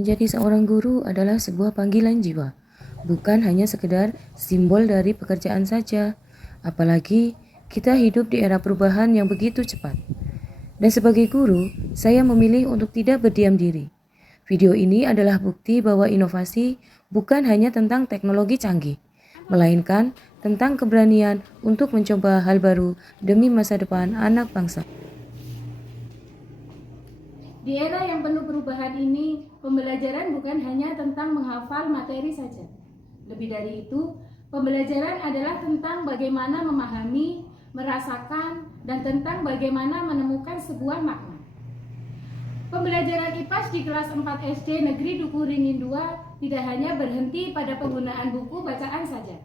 Menjadi seorang guru adalah sebuah panggilan jiwa, bukan hanya sekedar simbol dari pekerjaan saja. Apalagi kita hidup di era perubahan yang begitu cepat. Dan sebagai guru, saya memilih untuk tidak berdiam diri. Video ini adalah bukti bahwa inovasi bukan hanya tentang teknologi canggih, melainkan tentang keberanian untuk mencoba hal baru demi masa depan anak bangsa. Di era yang penuh perubahan ini, pembelajaran bukan hanya tentang menghafal materi saja. Lebih dari itu, pembelajaran adalah tentang bagaimana memahami, merasakan, dan tentang bagaimana menemukan sebuah makna. Pembelajaran IPAS di kelas 4 SD Negeri Duku Ringin II tidak hanya berhenti pada penggunaan buku bacaan saja.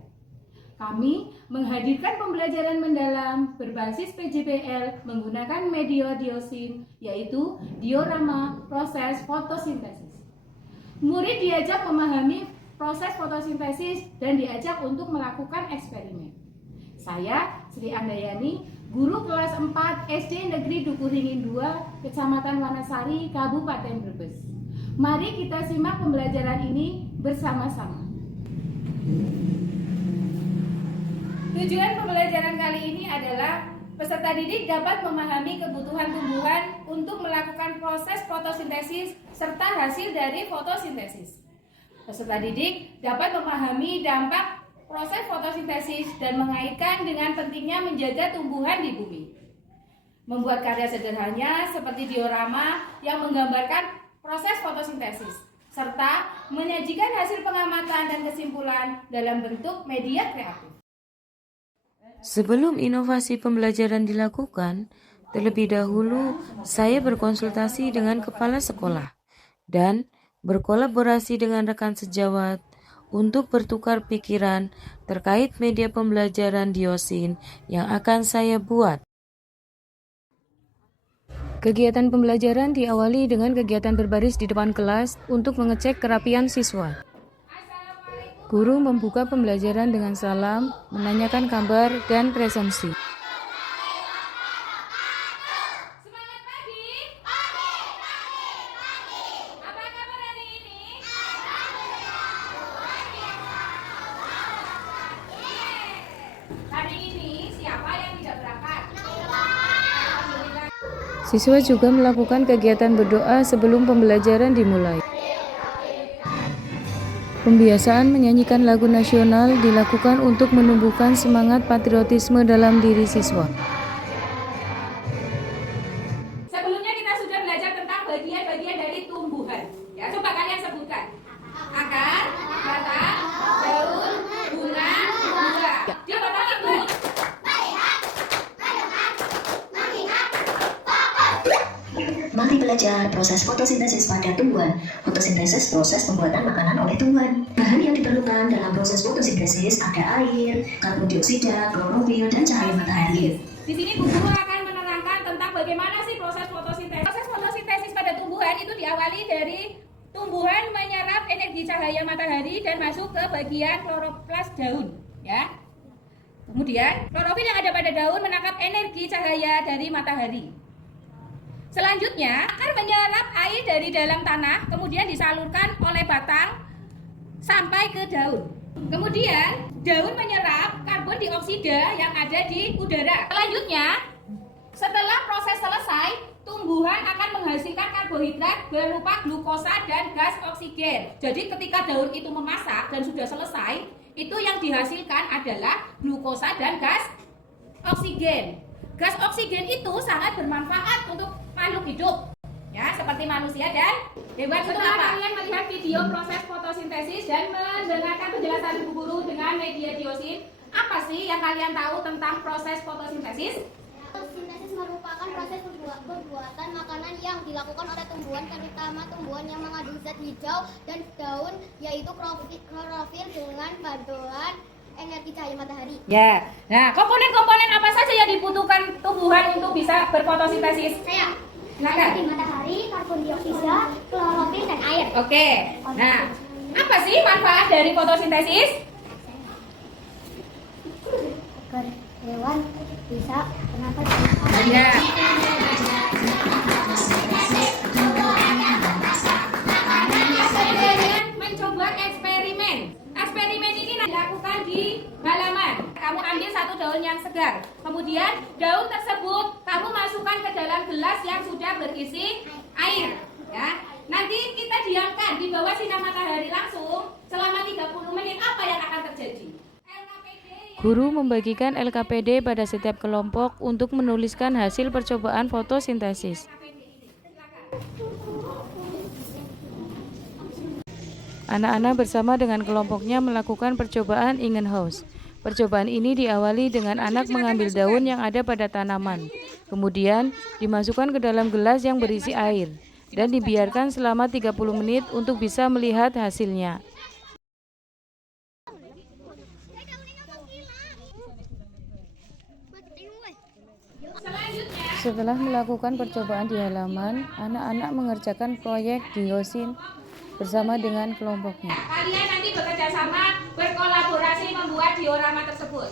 Kami menghadirkan pembelajaran mendalam berbasis PJBL menggunakan media diosin, yaitu diorama proses fotosintesis. Murid diajak memahami proses fotosintesis dan diajak untuk melakukan eksperimen. Saya, Sri Andayani, guru kelas 4 SD Negeri Duku Ringin II, Kecamatan Wanasari, Kabupaten Brebes. Mari kita simak pembelajaran ini bersama-sama. Tujuan pembelajaran kali ini adalah peserta didik dapat memahami kebutuhan tumbuhan untuk melakukan proses fotosintesis serta hasil dari fotosintesis. Peserta didik dapat memahami dampak proses fotosintesis dan mengaitkan dengan pentingnya menjaga tumbuhan di bumi. Membuat karya sederhana seperti diorama yang menggambarkan proses fotosintesis, serta menyajikan hasil pengamatan dan kesimpulan dalam bentuk media kreatif. Sebelum inovasi pembelajaran dilakukan, terlebih dahulu saya berkonsultasi dengan kepala sekolah dan berkolaborasi dengan rekan sejawat untuk bertukar pikiran terkait media pembelajaran diosin yang akan saya buat. Kegiatan pembelajaran diawali dengan kegiatan berbaris di depan kelas untuk mengecek kerapian siswa. Guru membuka pembelajaran dengan salam, menanyakan kabar dan presensi. Semangat pagi. Apa kabar hari ini? Hari ini siapa yang tidak berangkat? Alhamdulillah. Siswa juga melakukan kegiatan berdoa sebelum pembelajaran dimulai. Pembiasaan menyanyikan lagu nasional dilakukan untuk menumbuhkan semangat patriotisme dalam diri siswa. Sebelumnya kita sudah belajar tentang bagian-bagian dari tumbuhan. Ya, coba kalian sebutkan. Akar, batang, daun, bunga, buah. Dia batang itu. Mari belajar proses fotosintesis pada tumbuhan. Fotosintesis proses pembuatan makanan oleh tumbuhan. Bahan yang diperlukan dalam proses fotosintesis ada air, karbon dioksida, klorofil, dan cahaya matahari. Di sini Bu Guru akan menerangkan tentang bagaimana sih proses fotosintesis. Proses fotosintesis pada tumbuhan itu diawali dari tumbuhan menyerap energi cahaya matahari dan masuk ke bagian kloroplas daun, ya. Kemudian klorofil yang ada pada daun menangkap energi cahaya dari matahari. Selanjutnya, akar menyerap air dari dalam tanah, kemudian disalurkan oleh batang sampai ke daun. Kemudian, daun menyerap karbon dioksida yang ada di udara. Selanjutnya, setelah proses selesai, tumbuhan akan menghasilkan karbohidrat berupa glukosa dan gas oksigen. Jadi ketika daun itu memasak dan sudah selesai, itu yang dihasilkan adalah glukosa dan gas oksigen. Gas oksigen itu sangat bermanfaat untuk makhluk hidup, ya, seperti manusia dan hewan. Setelah kalian melihat video proses fotosintesis dan mendengarkan penjelasan Bu Guru dengan media diosin, apa sih yang kalian tahu tentang proses fotosintesis? Fotosintesis merupakan proses pembuatan makanan yang dilakukan oleh tumbuhan, terutama tumbuhan yang mengandung zat hijau dan daun, yaitu klorofil dengan bantuan energi cahaya matahari. Ya, nah komponen-komponen apa saja yang dibutuhkan tumbuhan untuk bisa berfotosintesis? Saya Silakan. energi matahari, karbon dioksida, klorofil, dan air. Oke, nah apa sih manfaat dari fotosintesis? Agar hewan bisa bernafas. Ya. mencoba eksperimen. Eksperimen ini dilakukan di halaman. Kamu ambil satu daun yang segar. Kemudian daun tersebut kamu masukkan ke dalam gelas yang sudah berisi air. Ya. Nanti kita diamkan di bawah sinar matahari langsung selama 30 menit. Apa yang akan terjadi? Guru membagikan LKPD pada setiap kelompok untuk menuliskan hasil percobaan fotosintesis. Anak-anak bersama dengan kelompoknya melakukan percobaan Ingenhousz. Percobaan ini diawali dengan anak mengambil daun yang ada pada tanaman, kemudian dimasukkan ke dalam gelas yang berisi air, dan dibiarkan selama 30 menit untuk bisa melihat hasilnya. Setelah melakukan percobaan di halaman, anak-anak mengerjakan proyek diosin bersama dengan kelompoknya. Kalian nanti bekerja sama, berkolaborasi membuat diorama tersebut.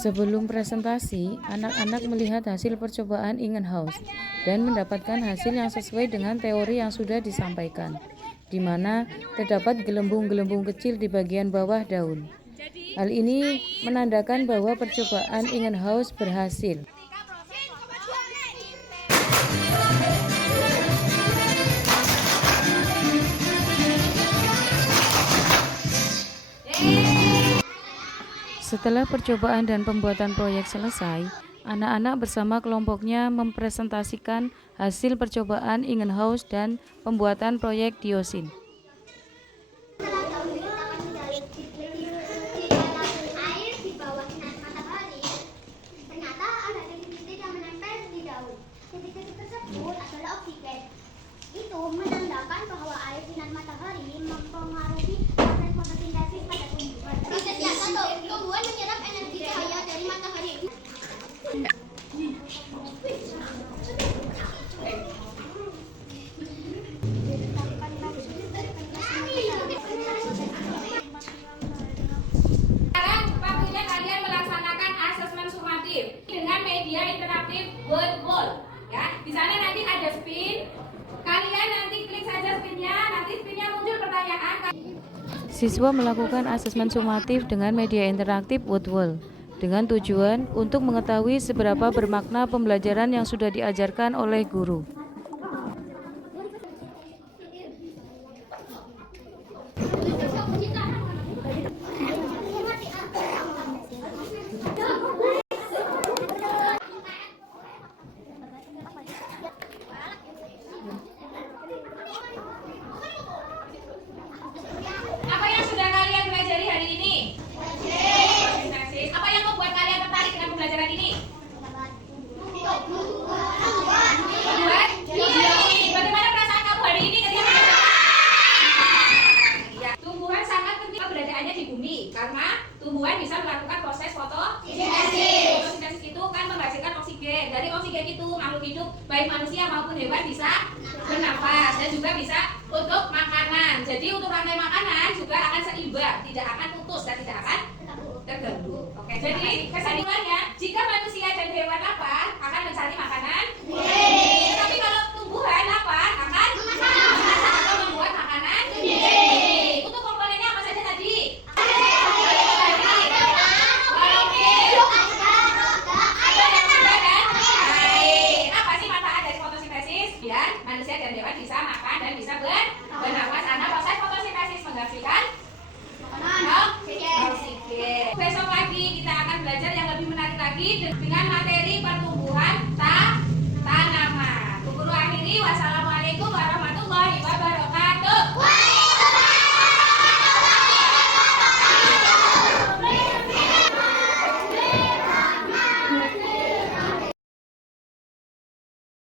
Sebelum presentasi, anak-anak melihat hasil percobaan Ingenhousz dan mendapatkan hasil yang sesuai dengan teori yang sudah disampaikan, di mana terdapat gelembung-gelembung kecil di bagian bawah daun. Hal ini menandakan bahwa percobaan Ingenhousz berhasil. Setelah percobaan dan pembuatan proyek selesai, anak-anak bersama kelompoknya mempresentasikan hasil percobaan Ingenhousz dan pembuatan proyek diosin. Air di bawah sinar matahari, ternyata ada titik-titik yang menempel di daun. Titik-titik tersebut adalah oksigen. Itu menandakan bahwa air sinar matahari mempengaruhi proses fotosintesis pada tumbuhan. Prosesnya satu, tumbuhan menyerap energi cahaya dari matahari. Sekarang waktunya kalian melaksanakan asesmen sumatif dengan media interaktif word wall. Ya, di sana nanti ada spin. Kalian nanti klik saja spinnya, nanti spinnya muncul pertanyaan. Siswa melakukan asesmen sumatif dengan media interaktif Woodwall dengan tujuan untuk mengetahui seberapa bermakna pembelajaran yang sudah diajarkan oleh guru. Apa yang sudah kalian pelajari hari ini? Apa yang membuat kalian tertarik dengan pembelajaran ini? Membuat? Bagaimana perasaan kamu hari ini ketika ya, tumbuhan sangat penting keberadaannya di bumi karena tumbuhan bisa melakukan proses fotosintesis. Fotosintesis itu kan menghasilkan oksigen. Dari oksigen itu makhluk hidup baik manusia maupun hewan bisa bernafas dan juga bisa untuk makanan. Jadi untuk rantai makanan juga akan seimbang, tidak akan putus dan tidak akan terganggu. Oke, jadi kesimpulannya